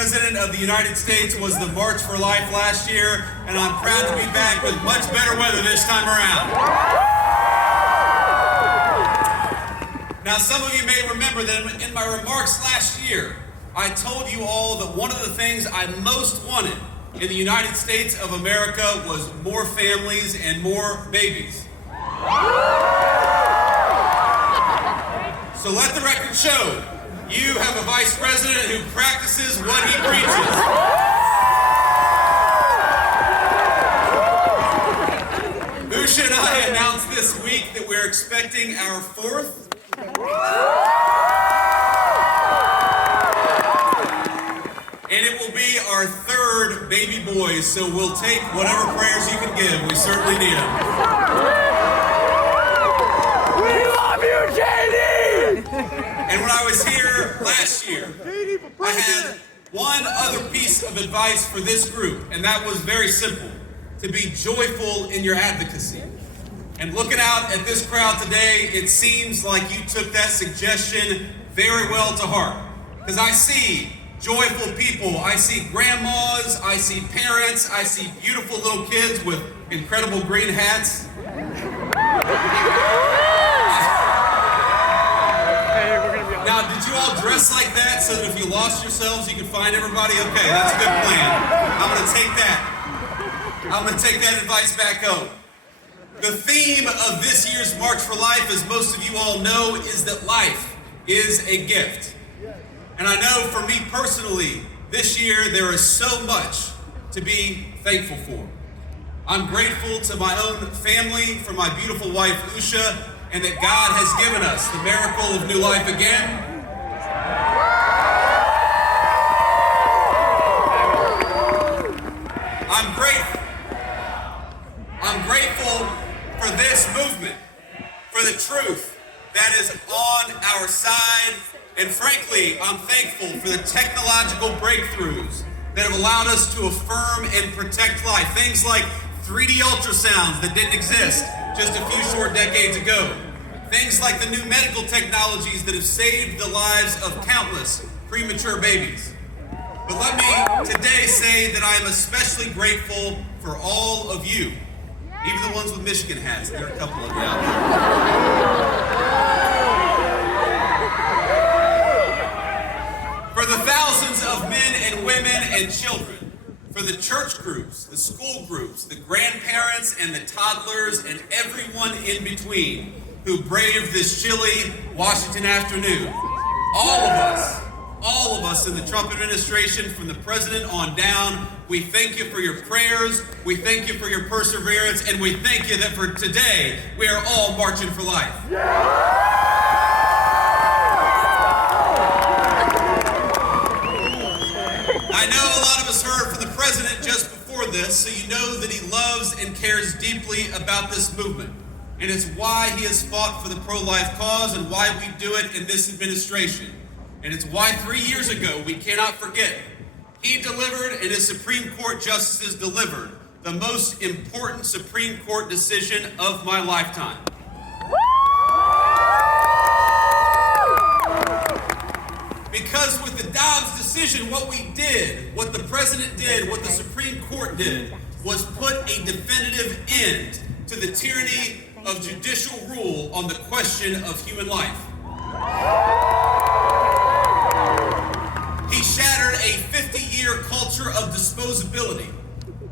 President of the United States was the March for Life last year, and I'm proud to be back with much better weather this time around. Now, some of you may remember that in my remarks last year, I told you all that one of the things I most wanted in the United States of America was more families and more babies. So let the record show, you have a vice president who practices what he preaches. Usha and I announced this week that we're expecting our fourth. And it will be our third baby boy, so we'll take whatever prayers you can give. We certainly need them. We love you, JD! And when I was here last year, I had one other piece of advice for this group, and that was very simple: to be joyful in your advocacy. And looking out at this crowd today, it seems like you took that suggestion very well to heart. Because I see joyful people, I see grandmas, I see parents, I see beautiful little kids with incredible green hats. Now, did you all dress like that so that if you lost yourselves, you could find everybody? Okay, that's a good plan. I'm gonna take that. I'm gonna take that advice back home. The theme of this year's March for Life, as most of you all know, is that life is a gift. And I know for me personally, this year there is so much to be thankful for. I'm grateful to my own family, for my beautiful wife, Usha, and that God has given us the miracle of new life again. I'm grateful for this movement, for the truth that is on our side. And frankly, I'm thankful for the technological breakthroughs that have allowed us to affirm and protect life. Things like 3D ultrasounds that didn't exist just a few short decades ago. Things like the new medical technologies that have saved the lives of countless premature babies. But let me today say that I am especially grateful for all of you, even the ones with Michigan hats. There are a couple of you out there. For the thousands of men and women and children, for the church groups, the school groups, the grandparents and the toddlers and everyone in between who braved this chilly Washington afternoon. All of us in the Trump administration, from the president on down, we thank you for your prayers, we thank you for your perseverance, and we thank you that for today, we are all marching for life. I know a lot of us heard from the president just before this, so you know that he loves and cares deeply about this movement. And it's why he has fought for the pro-life cause and why we do it in this administration. And it's why 3 years ago, we cannot forget, he delivered and his Supreme Court justices delivered the most important Supreme Court decision of my lifetime. Because with the Dobbs decision, what we did, what the president did, what the Supreme Court did, was put a definitive end to the tyranny of judicial rule on the question of human life. He shattered a 50-year culture of disposability,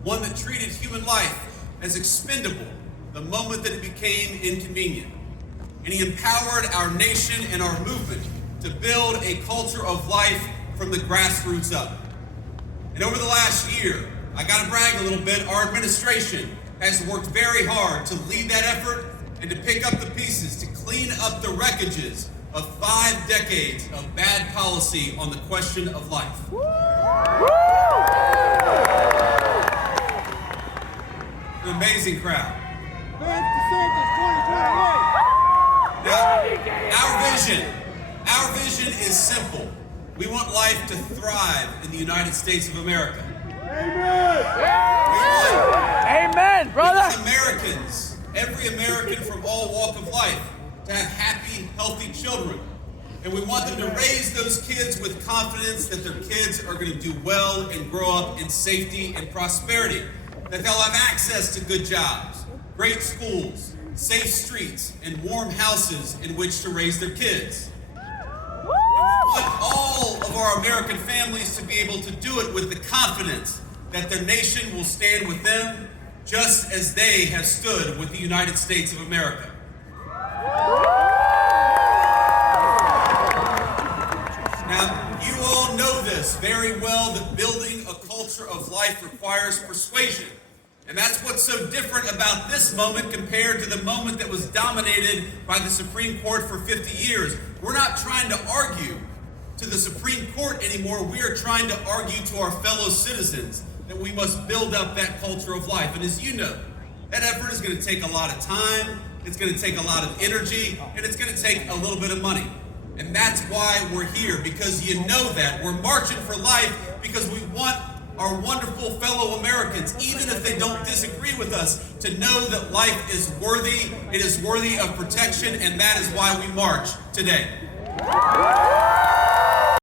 one that treated human life as expendable the moment that it became inconvenient. And he empowered our nation and our movement to build a culture of life from the grassroots up. And over the last year, I gotta brag a little bit, our administration has worked very hard to lead that effort and to pick up the pieces to clean up the wreckages of 5 decades of bad policy on the question of life. An amazing crowd. Vance DeSantis 2028. Now, our vision is simple. We want life to thrive in the United States of America. Amen, brother. We want Americans, every American from all walk of life, to have happy, healthy children. And we want them to raise those kids with confidence that their kids are going to do well and grow up in safety and prosperity. That they'll have access to good jobs, great schools, safe streets, and warm houses in which to raise their kids. And we want all of our American families to be able to do it with the confidence that their nation will stand with them just as they have stood with the United States of America. Now, you all know this very well, that building a culture of life requires persuasion. And that's what's so different about this moment compared to the moment that was dominated by the Supreme Court for 50 years. We're not trying to argue to the Supreme Court anymore. We are trying to argue to our fellow citizens that we must build up that culture of life. And as you know, that effort is going to take a lot of time, it's going to take a lot of energy, and it's going to take a little bit of money. And that's why we're here, because you know that. We're marching for life because we want our wonderful fellow Americans, even if they don't disagree with us, to know that life is worthy, it is worthy of protection, and that is why we march today.